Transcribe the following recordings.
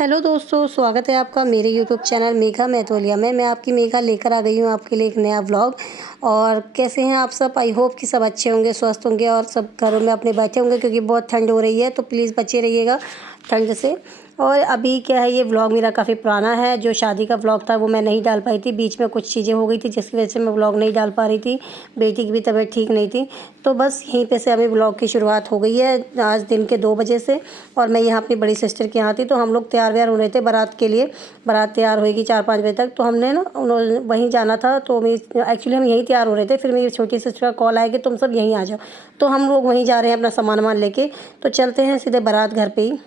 Hello दोस्तों, स्वागत है आपका मेरे यूट्यूब चैनल मेघा मैथोलिया में। मैं आपकी मेघा लेकर आ गई हूँ आपके लिए एक नया व्लॉग। और कैसे हैं आप सब? आई होप कि सब अच्छे होंगे, स्वस्थ होंगे और सब घरों में अपने बैठे होंगे, क्योंकि बहुत ठंड हो रही है, तो प्लीज़ बचे रहिएगा ठंड से। और अभी क्या है, ये व्लॉग मेरा काफ़ी पुराना है। जो शादी का व्लॉग था वो मैं नहीं डाल पाई थी, बीच में कुछ चीज़ें हो गई थी जिसकी वजह से मैं व्लॉग नहीं डाल पा रही थी। बेटी की भी तबीयत ठीक नहीं थी, तो बस यहीं पे से अभी व्लॉग की शुरुआत हो गई है आज दिन के 2 बजे से। और मैं यहाँ अपनी बड़ी सिस्टर के यहाँ थी, तो हम लोग तैयार व्यार हो रहे थे बारात के लिए। बारात तैयार होएगी 4-5 बजे तक, तो हमने ना उन्होंने वहीं जाना था। तो एक्चुअली हम यहीं तैयार हो रहे थे, फिर मेरी छोटी सिस्टर का कॉल आया कि तुम सब यहीं आ जाओ। तो हम लोग वहीं जा रहे हैं अपना सामान वामान लेके, तो चलते हैं सीधे बारात घर पे ही।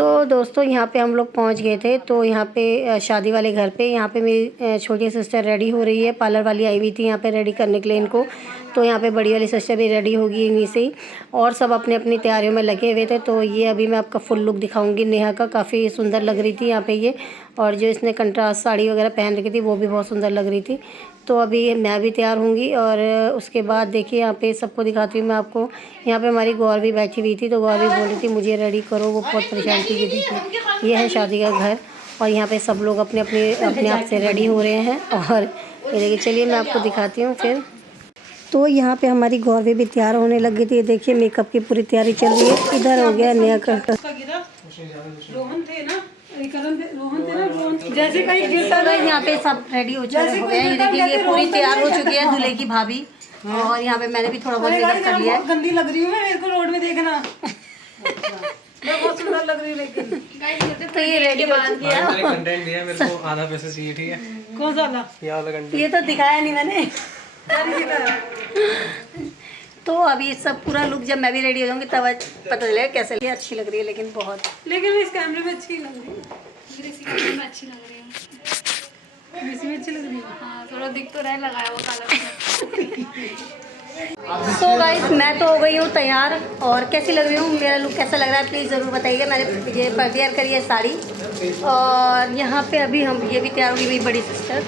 दोस्तों, यहाँ पे हम लोग पहुँच गए थे। तो यहाँ पे शादी वाले घर पे यहाँ पे मेरी छोटी सिस्टर रेडी हो रही है। पार्लर वाली आई हुई थी यहाँ पे रेडी करने के लिए इनको। तो यहाँ पे बड़ी वाली सिस्टर भी रेडी होगी इन्हीं से ही, और सब अपने अपनी तैयारियों में लगे हुए थे। तो ये अभी मैं आपका फुल लुक दिखाऊंगी नेहा का। काफ़ी सुंदर लग रही थी यहाँ पे ये, और जो इसने कंट्रास्ट साड़ी वगैरह पहन रखी थी वो भी बहुत सुंदर लग रही थी। तो अभी मैं भी तैयार होंगी, और उसके बाद देखिए यहाँ पे सबको दिखाती हूँ मैं आपको। यहाँ पे हमारी गौर भी बैठी हुई थी, तो गौर भी बोल रही थी मुझे रेडी करो, वो बहुत परेशान थी। ये देखिए, ये है शादी का घर, और यहाँ पे सब लोग अपने अपने आप से रेडी हो रहे हैं। और ये देखिए, चलिए मैं आपको दिखाती हूँ फिर। तो यहाँ पे हमारी गौरवी भी तैयार होने लगी थी। ये देखिए, मेकअप की पूरी तैयारी चल रही है। इधर हो गया नया जैसे कहीं गिरता गई। यहाँ पे सब रेडी हो चुके हैं। ये देखिए, ये पूरी तैयार हो चुकी है दूल्हे की भाभी। और यहाँ पे मैंने भी थोड़ा बहुत मेकअप कर लिया है। गंदी लग रही हूँ मैं, मेरे को रोड में देखना। मैं बहुत सुंदर लग रही हूँ लेकिन। तो ये रेडी बांध किया। कंटेंट दिया मेरे को, आधा पैसा चाहिए, ठीक है? कौन सा वाला? ये वाला कंटेंट। ये तो दिखाया नहीं मैंने। तो अभी सब पूरा लुक जब मैं भी रेडी हो जाऊंगी तब पता चलेगा कैसे लगी। अच्छी लग रही है लेकिन बहुत, लेकिन इस कैमरे में अच्छी लग रही है। इसी कैमरे में अच्छी लग रही है। इसमें अच्छी लग रही है। हाँ, थोड़ा दिख तो रहा है, लगाया वो काला। सो गाइस, मैं तो हो गई हूँ तैयार। और कैसी लग रही हूँ, मेरा लुक कैसा लग रहा है प्लीज़ ज़रूर बताइएगा। मैंने ये वेयर करी है साड़ी। और यहाँ पे अभी हम ये भी तैयार हो गई, मेरी बड़ी सिस्टर,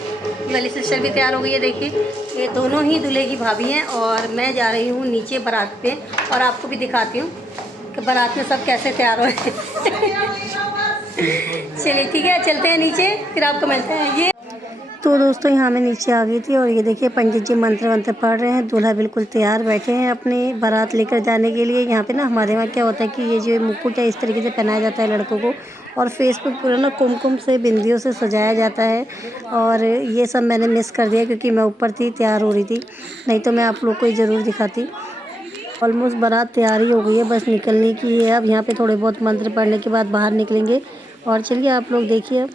वाली सिस्टर भी तैयार हो गई है। देखिए, ये दोनों ही दूल्हे की भाभी हैं। और मैं जा रही हूँ नीचे बारात पे, और आपको भी दिखाती हूँ कि बारात में सब कैसे तैयार हो रहे हैं। चलिए ठीक है, चलते हैं नीचे, फिर आपको मिलते हैं। ये तो दोस्तों, यहाँ मैं नीचे आ गई थी, और ये देखिए पंडित जी मंत्र वंत्र पढ़ रहे हैं। दूल्हा बिल्कुल तैयार बैठे हैं अपनी बारात लेकर जाने के लिए। यहाँ पे ना हमारे वहाँ क्या होता है कि ये जो मुकुट है इस तरीके से पहनाया जाता है लड़कों को, और फेस पे पूरा ना कुमकुम से बिंदियों से सजाया जाता है। और ये सब मैंने मिस कर दिया क्योंकि मैं ऊपर थी, तैयार हो रही थी, नहीं तो मैं आप लोग को ही ज़रूर दिखाती। ऑलमोस्ट बारात तैयारी हो गई है, बस निकलने की है। अब यहाँ पे थोड़े बहुत मंत्र पढ़ने के बाद बाहर निकलेंगे। और चलिए आप लोग देखिए।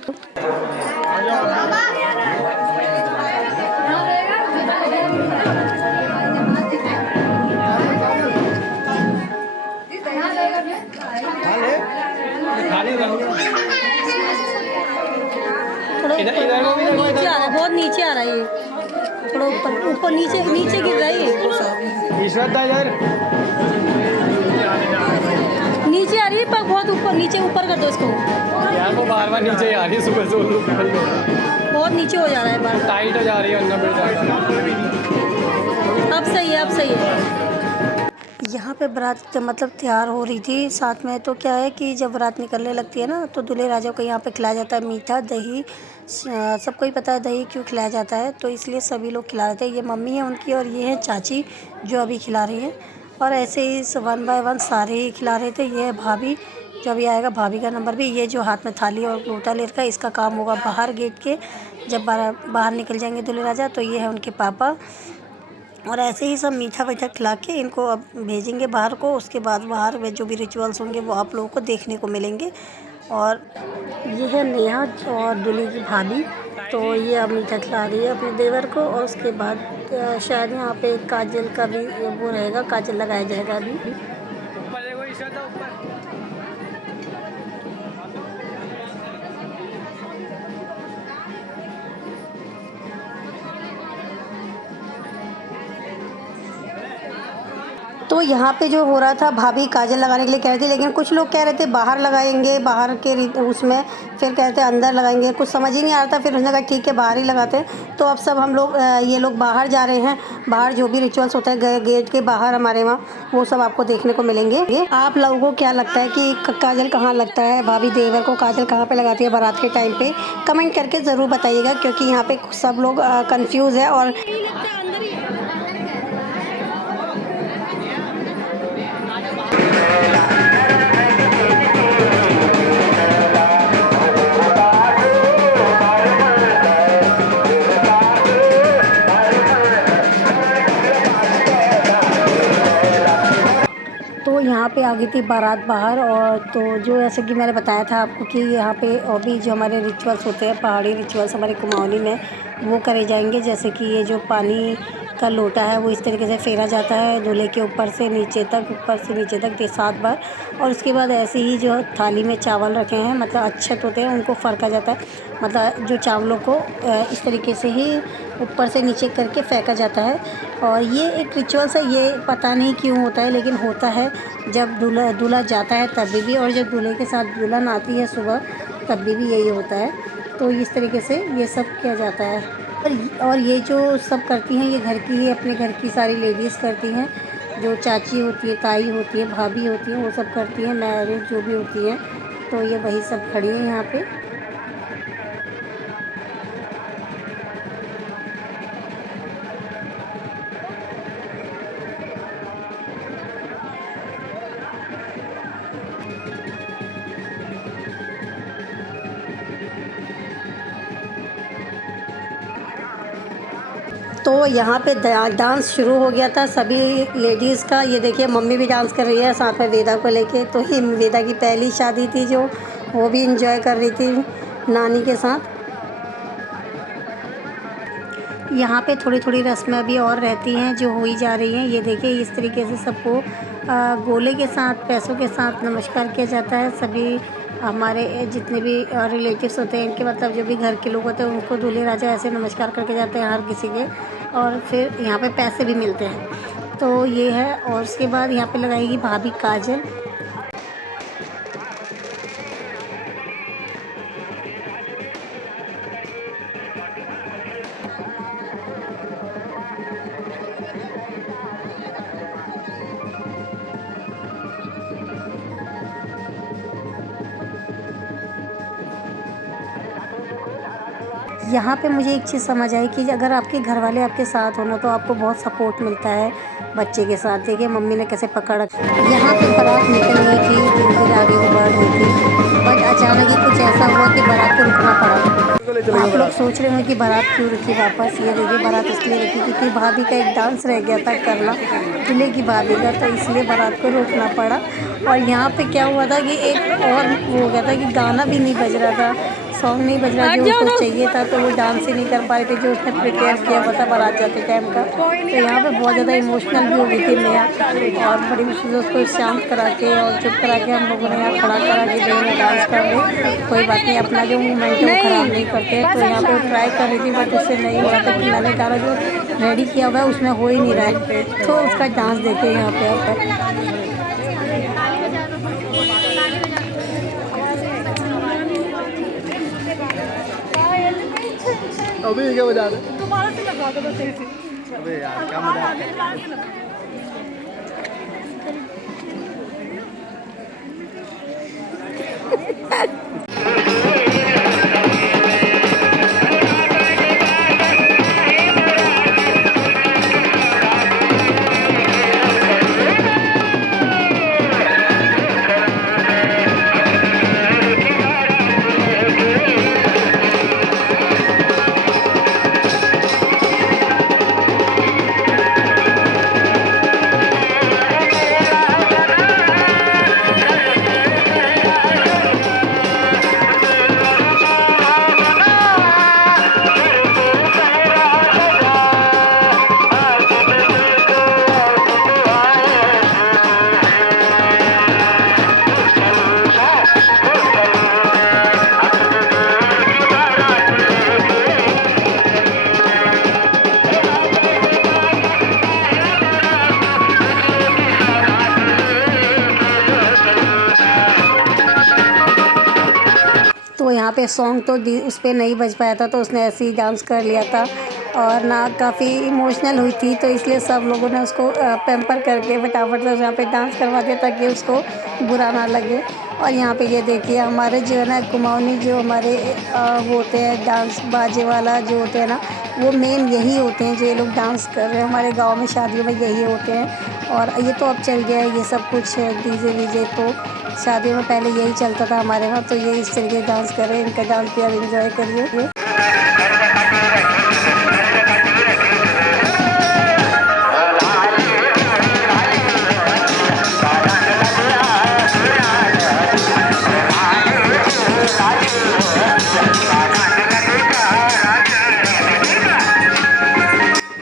नीचे आ रहा है, बहुत नीचे आ रहा है ये, थोड़ा ऊपर ऊपर नीचे नीचे गिर रहा है ये। नीचे आ रही है पर बहुत ऊपर, नीचे ऊपर कर दो इसको यार, वो बार बार नीचे आ रही है, सुबह से बहुत नीचे हो जा रहा है, बार टाइट हो जा रही है, अंदर बैठ अब सही है, अब सही है। यहाँ पे बारात मतलब तैयार हो रही थी साथ में। तो क्या है कि जब बारात निकलने लगती है ना, तो दूल्हे राजा को यहाँ पे खिलाया जाता है मीठा दही। सबको ही पता है दही क्यों खिलाया जाता है, तो इसलिए सभी लोग खिला रहे थे। ये मम्मी है उनकी, और ये है चाची जो अभी खिला रही हैं। और ऐसे ही 1 बाय 1 सारे ही खिला रहे थे। ये है भाभी, जो अभी आएगा भाभी का नंबर भी। ये जो हाथ में थाली और लोटा ले रखा है, इसका काम होगा बाहर गेट के, जब बाहर निकल जाएंगे दूल्हे राजा। तो ये है उनके पापा। और ऐसे ही सब मीठा वीठा खिला के इनको अब भेजेंगे बाहर को। उसके बाद बाहर में जो भी रिचुअल्स होंगे वो आप लोगों को देखने को मिलेंगे। और ये है नेहा और दूल्हे की भाभी। तो ये अब मीठा खिला रही है अपने देवर को। और उसके बाद शायद यहाँ पे काजल का भी वो रहेगा, काजल लगाया जाएगा अभी। तो यहाँ पे जो हो रहा था, भाभी काजल लगाने के लिए कह रही थी, लेकिन कुछ लोग कह रहे थे बाहर लगाएंगे, बाहर के उसमें, फिर कह रहे थे अंदर लगाएंगे, कुछ समझ ही नहीं आ रहा था। फिर उसने कहा ठीक है बाहर ही लगाते हैं। तो अब सब हम लोग ये लोग बाहर जा रहे हैं। बाहर जो भी रिचुअल्स होता है गेट के बाहर हमारे वहाँ, वो सब आपको देखने को मिलेंगे। आप लोगों को क्या लगता है कि काजल कहाँ लगता है, भाभी देवर को काजल कहाँ पे लगाती है बारात के टाइम पे? कमेंट करके ज़रूर बताइएगा, क्योंकि यहाँ पे सब लोग कंफ्यूज है। और तो यहाँ पे आ गई थी बारात बाहर। और तो जो जैसे कि मैंने बताया था आपको कि यहाँ पे और भी जो हमारे रिचुअल्स होते हैं, पहाड़ी रिचुअल्स हमारे कुमाऊनी में वो करे जाएंगे। जैसे कि ये जो पानी का लोटा है वो इस तरीके से फेरा जाता है दूल्हे के ऊपर से नीचे तक 7 बार। और उसके बाद ऐसे ही जो थाली में चावल रखे हैं, मतलब अक्षत होते हैं, उनको फरका जाता है। मतलब जो चावलों को इस तरीके से ही ऊपर से नीचे करके फेंका जाता है। और ये एक रिचुअल्स है, ये पता नहीं क्यों होता है, लेकिन होता है जब दूल्हा जाता है तभी भी, और जब दूल्हे के साथ दुल्हन आती है सुबह तब भी यही होता है। तो इस तरीके से ये सब किया जाता है। और ये जो सब करती हैं, ये घर की ही, अपने घर की सारी लेडीज़ करती हैं। जो चाची होती है, ताई होती है, भाभी होती है, वो सब करती हैं, मैरिज जो भी होती हैं। तो ये वही सब खड़ी हैं यहाँ पे। तो यहाँ पे डांस शुरू हो गया था सभी लेडीज़ का। ये देखिए मम्मी भी डांस कर रही है साथ में वेदा को लेके। तो ये वेदा की पहली शादी थी, जो वो भी इंजॉय कर रही थी नानी के साथ। यहाँ पे थोड़ी थोड़ी रस्में अभी और रहती हैं जो हुई जा रही हैं। ये देखिए इस तरीके से सबको गोले के साथ, पैसों के साथ नमस्कार किया जाता है। सभी हमारे जितने भी रिलेटिव्स होते हैं, इनके मतलब जो भी घर के लोग होते हैं, उनको दूल्हे राजा ऐसे नमस्कार करके जाते हैं हर किसी के। और फिर यहाँ पे पैसे भी मिलते हैं। तो ये है। और उसके बाद यहाँ पे लगाएगी भाभी काजल। यहाँ पे मुझे एक चीज़ समझ आई कि अगर आपके घर वाले आपके साथ हो ना, तो आपको बहुत सपोर्ट मिलता है बच्चे के साथ। देखिए मम्मी ने कैसे पकड़ रखा। यहाँ पे बारात निकल रही थी, धीरे आगे वो बढ़ रही थी, बट अचानक ही कुछ ऐसा हुआ कि बारात को रुकना पड़ा। आप लोग सोच रहे होंगे कि बारात क्यों रुकी वापस। ये देखिए बारात इसलिए रुकी क्योंकि भाभी का एक डांस रह गया था करना, दूल्हे की भाभी का, तो इसलिए बारात को रोकना पड़ा। और यहाँ पे क्या हुआ था कि एक और वो हो गया था कि गाना भी नहीं बज रहा था, सॉन्ग नहीं बज रहा जो उसको चाहिए था। तो वो डांस ही नहीं कर पा रहे थे जो उसने प्रिपेयर किया हुआ था बारात जाते टाइम का। तो यहाँ पे बहुत ज़्यादा इमोशनल भी हो गई थी मैं, और बड़ी मुश्किल से उसको शांत करा के और चुप करा के हम लोगों ने यहाँ खड़ा करा कि नहीं डांस कर ले, कोई बात नहीं, अपना जो मूवमेंट है वो ख़राब नहीं करते। तो यहाँ पे ट्राई कर रही थी बट उससे नहीं हो रहा था कि मैंने कहा जो रेडी किया हुआ है उसमें हो ही नहीं रहा है। तो उसका डांस देखे यहाँ पे। अभी क्या बजा रहे? दोबारा से लगा दो बस ऐसे। अबे यार क्या मजा। तो यहाँ पे सॉन्ग तो उस पर नहीं बज पाया था, तो उसने ऐसे ही डांस कर लिया था और ना काफ़ी इमोशनल हुई थी, तो इसलिए सब लोगों ने उसको पैम्पर करके फटाफट से यहाँ पे डांस करवा दिया ताकि उसको बुरा ना लगे। और यहाँ पे ये देखिए हमारे जो है ना कुमाऊनी जो हमारे वो होते हैं डांस बाजे वाला जो होते हैं ना, वो मेन यही होते हैं जो ये लोग डांस कर रहे हैं। हमारे गांव में शादियों में यही होते हैं। और ये तो अब चल गया है ये सब कुछ डीजे वीजे, तो शादियों में पहले यही चलता था हमारे वहाँ। तो ये इस तरीके डांस कर रहे हैं, इनका डांस भी आप इंजॉय करिए।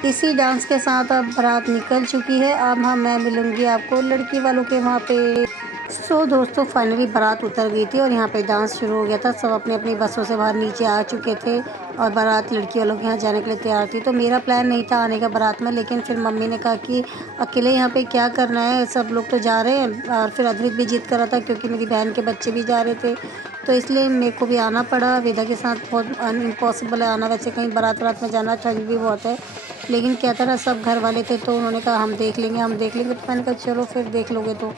इसी डांस के साथ अब बारात निकल चुकी है। अब मैं मिलूँगी आपको लड़की वालों के वहाँ पे। सो दोस्तों फाइनली बारात उतर गई थी और यहाँ पे डांस शुरू हो गया था। सब अपनी अपनी बसों से बाहर नीचे आ चुके थे और बारात लड़की वालों के यहाँ जाने के लिए तैयार थी। तो मेरा प्लान नहीं था आने का बारात में, लेकिन फिर मम्मी ने कहा कि अकेले यहाँ पे क्या करना है, सब लोग तो जा रहे हैं। और फिर अद्रित भी जिद कर रहा था क्योंकि मेरी बहन के बच्चे भी जा रहे थे, तो इसलिए मेरे को भी आना पड़ा। वेदा के साथ बहुत इम्पॉसिबल है आना, वैसे कहीं बारात में जाना, ठंड भी बहुत है। लेकिन क्या था ना, सब घर वाले थे तो उन्होंने कहा हम देख लेंगे हम देख लेंगे। तो मैंने कहा चलो फिर देख लोगे। तो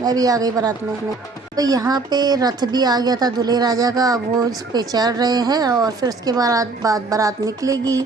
मैं भी आ गई बारात में। तो यहाँ पे रथ भी आ गया था दूल्हे राजा का, वो इस पे चढ़ रहे हैं और फिर उसके बाद बारात निकलेगी।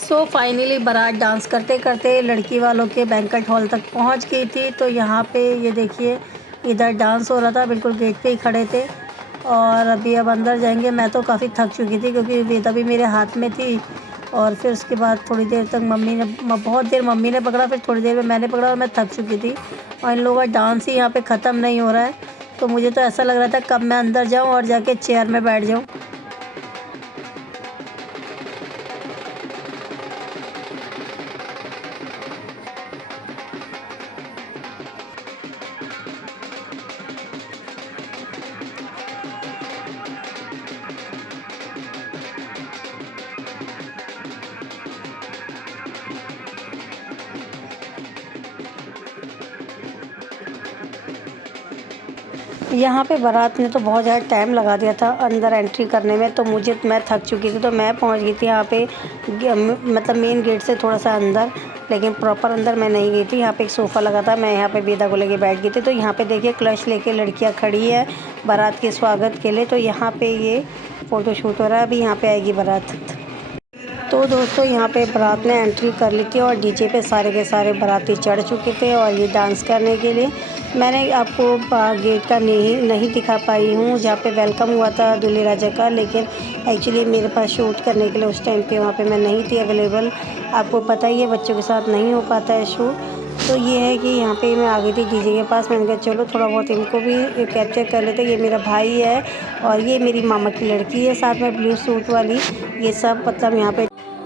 सो फाइनली बारात डांस करते करते लड़की वालों के बैंक्वेट हॉल तक पहुंच गई थी। तो यहाँ पे ये देखिए इधर डांस हो रहा था, बिल्कुल गेट पे ही खड़े थे। और अभी अब अंदर जाएंगे। मैं तो काफ़ी थक चुकी थी क्योंकि वेदा भी मेरे हाथ में थी। और फिर उसके बाद थोड़ी देर तक बहुत देर मम्मी ने पकड़ा, फिर थोड़ी देर में मैंने पकड़ा और मैं थक चुकी थी। और इन लोगों का डांस ही यहाँ पे ख़त्म नहीं हो रहा है। तो मुझे तो ऐसा लग रहा था कब मैं अंदर जाऊँ और जाके चेयर में बैठ जाऊँ। यहाँ पे बारात ने तो बहुत ज़्यादा टाइम लगा दिया था अंदर एंट्री करने में। तो मैं थक चुकी थी, तो मैं पहुँच गई थी यहाँ पे मतलब मेन गेट से थोड़ा सा अंदर, लेकिन प्रॉपर अंदर मैं नहीं गई थी। यहाँ पे एक सोफ़ा लगा था, मैं यहाँ पे वेदा को लेके बैठ गई थी। तो यहाँ पे देखिए कलश लेके लड़कियाँ खड़ी है बारात के स्वागत के लिए। तो यहाँ पे ये फ़ोटोशूट हो रहा है, अभी यहाँ पे आएगी बारात। तो दोस्तों यहाँ पे बारात ने एंट्री कर ली थी और डीजे पे सारे के सारे बाराती चढ़ चुके थे और ये डांस करने के लिए। मैंने आपको गेट का नहीं दिखा पाई हूँ जहाँ पे वेलकम हुआ था दूल्हे राजा का, लेकिन एक्चुअली मेरे पास शूट करने के लिए उस टाइम पे वहाँ पे मैं नहीं थी अवेलेबल। आपको पता ही है बच्चों के साथ नहीं हो पाता है शूट। तो ये है कि यहाँ पे मैं आ गई थी डीजे के पास। मैंने कहा चलो थोड़ा बहुत इनको भी कैप्चर कर लेते। ये मेरा भाई है और ये मेरी मामा की लड़की है साथ में ब्लू सूट वाली। ये सब मतलब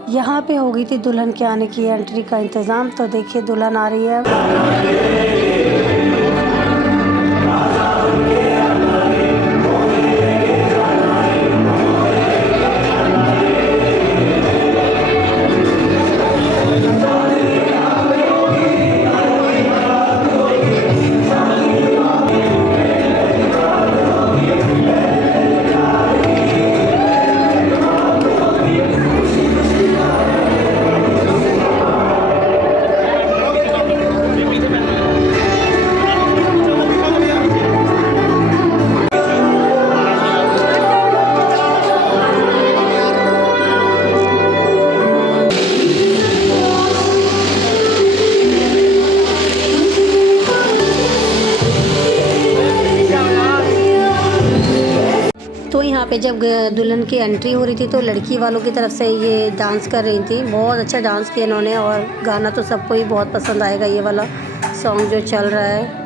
यहाँ पे हो गई थी दुल्हन के आने की एंट्री का इंतज़ाम। तो देखिए दुल्हन आ रही है। तो यहाँ पे जब दुल्हन की एंट्री हो रही थी तो लड़की वालों की तरफ से ये डांस कर रही थी। बहुत अच्छा डांस किया इन्होंने और गाना तो सबको ही बहुत पसंद आएगा, ये वाला सॉन्ग जो चल रहा है।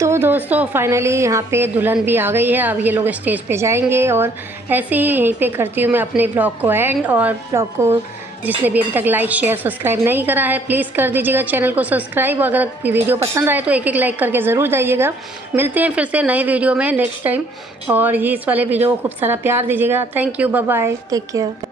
तो दोस्तों फाइनली यहाँ पे दुल्हन भी आ गई है। अब ये लोग स्टेज पे जाएंगे और ऐसे ही यहीं पे करती हूँ मैं अपने ब्लॉग को एंड। और ब्लॉग को जिसने भी अभी तक लाइक शेयर सब्सक्राइब नहीं करा है प्लीज़ कर दीजिएगा चैनल को सब्सक्राइब। अगर वीडियो पसंद आए तो एक लाइक करके ज़रूर जाइएगा। मिलते हैं फिर से नए वीडियो में नेक्स्ट टाइम, और ये इस वाले वीडियो को खूब सारा प्यार दीजिएगा। Thank you, bye bye, take care.